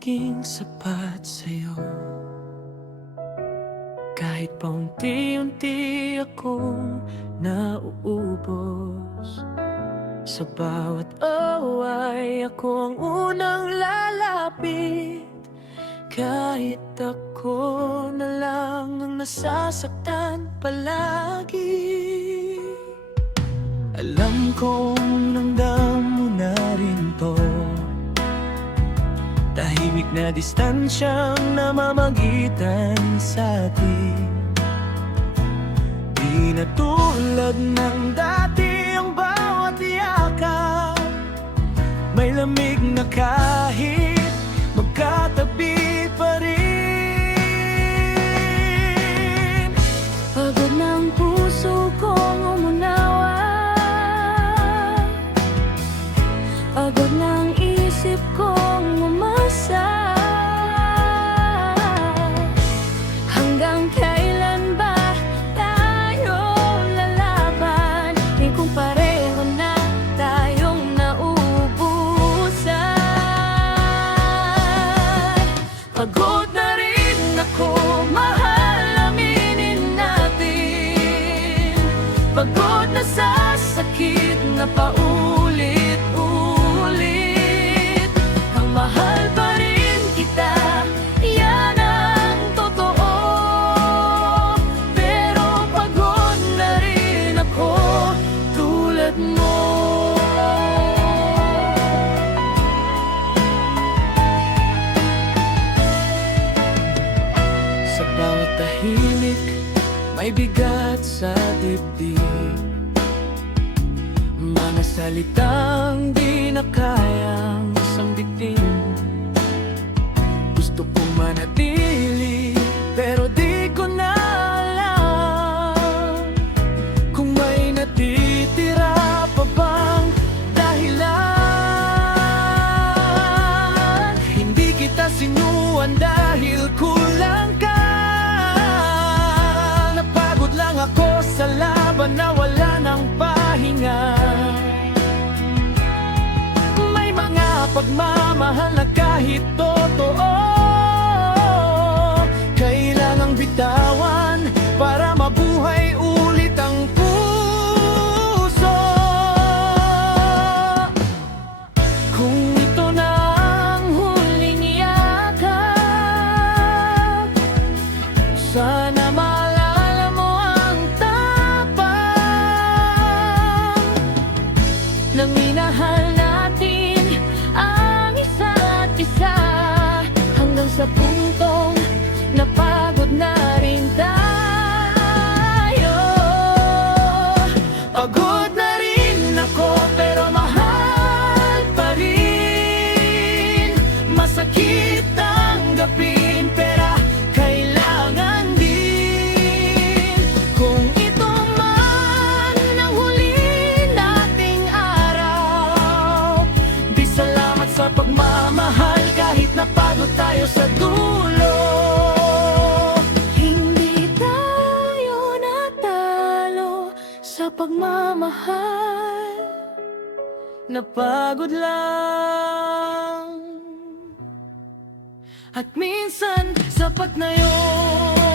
maging sapat sa'yo. Kahit paunti-unti akong nauubos, sa bawat away ako ang unang lalapit. Kahit ako na lang ang nasasaktan palagi. Alam kong ramdam mo na rin to, tahimik na distansyang namamagitan sa atin. Di na tulad ng dati ang bawat yakap, may lamig na kahit magkatabi pa rin. Pagod ng puso kong umunawa, pagod ng isip kong umasa. Hanggang kailan ba tayo lalaban? Di kung pareho na tayong nauubusan. Pagod na rin ako, mahal, aminin natin. Pagod na sa sakit na paulit-ulit. Ang mahal pa rin kita, yan ang totoo. Pero pagod na rin ako tulad mo. Sa bawat tahimik, may bigat sa dibdib, mga salitang di na kayang sambitin. Gusto kong manatili, pero di ko na alam kung may natitira pa bang dahilan. Hindi kita sinuwan dahil kulang ka. Napagod lang ako sa laban na wala ng pahinga. May mga pagmamahal na kahit totoo, kailangang bitawan para mabuhay ulit ang puso. Kung ito na ang huling yakap, sana maalala mo ang tapang ng minahal natin ang isa't isa. Hanggang sa puntong napagod na rin tayo. Pagod na rin ako, pero mahal pa rin. Masakit tanggapin, pero kailangan din. Kung ito man ang huli nating araw, di salamat sa pagmamahal kahit napagod tayo sa dulo. Hindi tayo natalo sa pagmamahal. Napagod lang, at minsan sapat na yun.